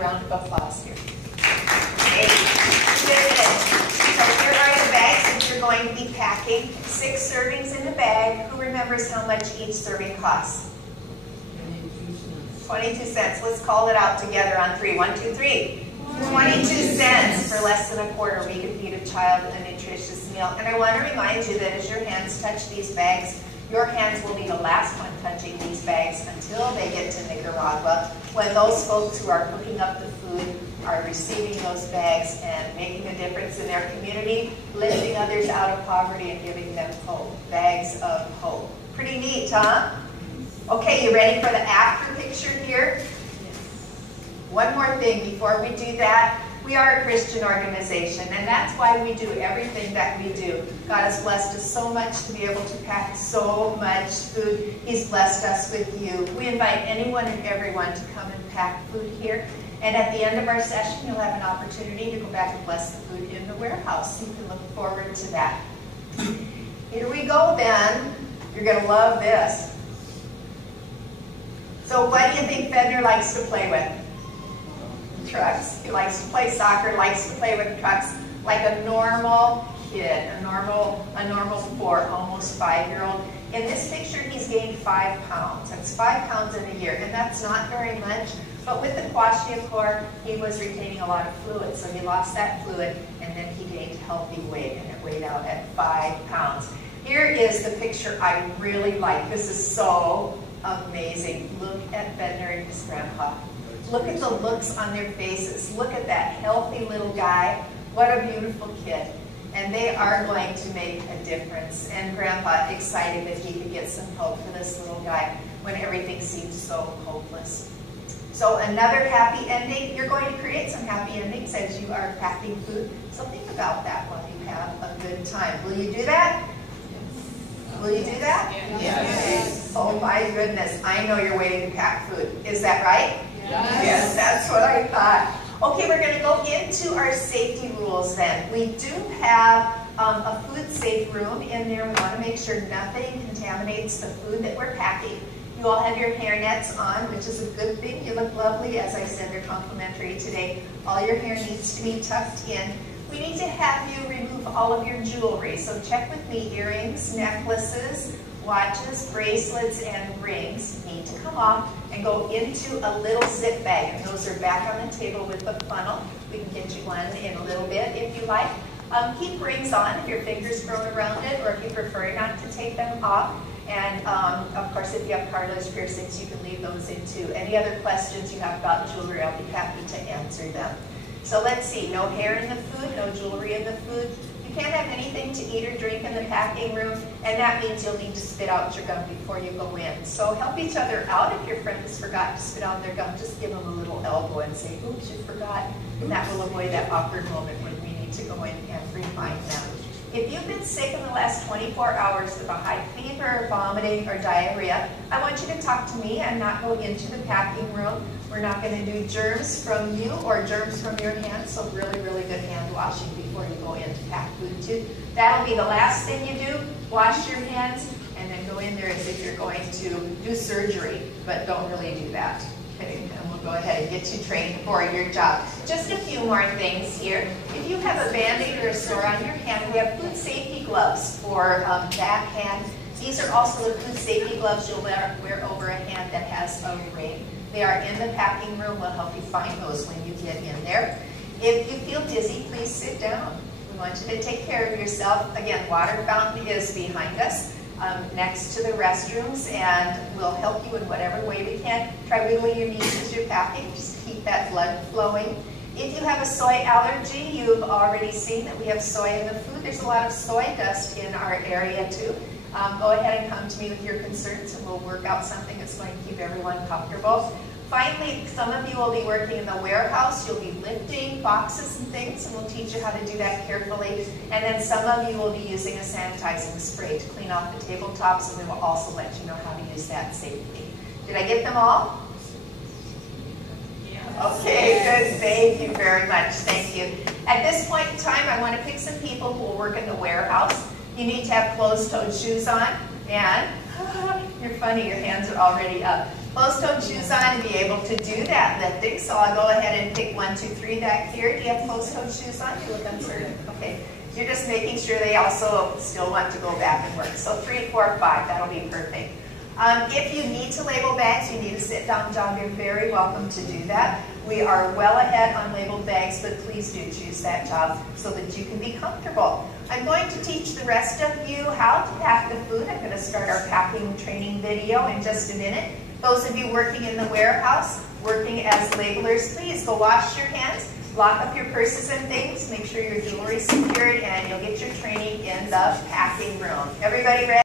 a round of applause here. Okay. Good. So here are the bags that you're going to be packing. 6 servings in the bag. Who remembers how much each serving costs? 22 cents. Let's call it out together on 3. 1, 2, 3. 22 cents for less than a quarter. We can feed a child a nutritious meal. And I want to remind you that as your hands touch these bags, your hands will be the last one touching these bags until they get to Nicaragua, when those folks who are cooking up the food are receiving those bags and making a difference in their community, lifting others out of poverty and giving them hope. Bags of hope. Pretty neat, huh? Okay, you ready for the after picture here? One more thing before we do that. We are a Christian organization, and that's why we do everything that we do. God has blessed us so much to be able to pack so much food. He's blessed us with you. We invite anyone and everyone to come and pack food here. And at the end of our session, you'll have an opportunity to go back and bless the food in the warehouse. You can look forward to that. Here we go then. You're going to love this. So what do you think Fender likes to play with? Trucks. He likes to play soccer, likes to play with trucks like a normal kid, a normal 4, almost 5-year-old. In this picture, he's gained 5 pounds. That's 5 pounds in a year, and that's not very much. But with the kwashiorkor, he was retaining a lot of fluid, so he lost that fluid, and then he gained healthy weight, and it weighed out at 5 pounds. Here is the picture I really like. This is so amazing. Look at Fender and his grandpa. Look at the looks on their faces. Look at that healthy little guy. What a beautiful kid. And they are going to make a difference. And Grandpa excited that he could get some hope for this little guy when everything seems so hopeless. So another happy ending. You're going to create some happy endings as you are packing food. So think about that while you have a good time. Will you do that? Will you do that? Yes. Oh my goodness. I know you're waiting to pack food. Is that right? Yes, that's what I thought. Okay, we're going to go into our safety rules then. We do have a food safe room in there. We want to make sure nothing contaminates the food that we're packing. You all have your hair nets on, which is a good thing. You look lovely. As I said, they're complimentary today. All your hair needs to be tucked in. We need to have you remove all of your jewelry. So check with me. Earrings, necklaces, watches, bracelets, and rings need to come off and go into a little zip bag. And those are back on the table with the funnel. We can get you one in a little bit if you like. Keep rings on if your fingers thrown around it, or if you prefer not to take them off. And of course, if you have cartilage piercings, you can leave those in too. Any other questions you have about jewelry, I'll be happy to answer them. So let's see, no hair in the food, no jewelry in the food. You can't have anything to eat or drink in the packing room, and that means you'll need to spit out your gum before you go in. So help each other out. If your friend has forgotten to spit out their gum, just give them a little elbow and say, oops, you forgot. And that will avoid that awkward moment when we need to go in and remind them. If you've been sick in the last 24 hours with a high fever, vomiting, or diarrhea, I want you to talk to me and not go into the packing room. We're not going to do germs from you or germs from your hands, so really, really good hand washing before you go in to pack food too. That'll be the last thing you do. Wash your hands and then go in there as if you're going to do surgery, but don't really do that. Okay, and we'll go ahead and get you trained for your job. Just a few more things here. If you have a Band-Aid or a sore on your hand, we have food safety gloves for that hand. These are also the food safety gloves you'll wear over a hand that has a ring. They are in the packing room. We'll help you find those when you get in there. If you feel dizzy, please sit down. We want you to take care of yourself. Again, water fountain is behind us. Next to the restrooms, and we'll help you in whatever way we can. Try wiggling your knees as you're packing, just keep that blood flowing. If you have a soy allergy, you've already seen that we have soy in the food. There's a lot of soy dust in our area too. Go ahead and come to me with your concerns, and we'll work out something that's going to keep everyone comfortable. Finally, some of you will be working in the warehouse. You'll be lifting boxes and things, and we'll teach you how to do that carefully. And then some of you will be using a sanitizing spray to clean off the tabletops, and we will also let you know how to use that safely. Did I get them all? Okay, good. Thank you very much. Thank you. At this point in time, I want to pick some people who will work in the warehouse. You need to have closed-toed shoes on, and you're funny, your hands are already up. closed-toed shoes on and be able to do that lifting. So I'll go ahead and pick 1, 2, 3 back here. Do you have closed-toed shoes on? You look uncertain. Okay. You're just making sure they also still want to go back and work. So 3, 4, 5, that'll be perfect. If you need to label bags, you need a sit-down job, you're very welcome to do that. We are well ahead on labeled bags, but please do choose that job so that you can be comfortable. I'm going to teach the rest of you how to pack the food. I'm going to start our packing training video in just a minute. Those of you working in the warehouse, working as labelers, please go wash your hands, lock up your purses and things, make sure your jewelry is secured, and you'll get your training in the packing room. Everybody ready?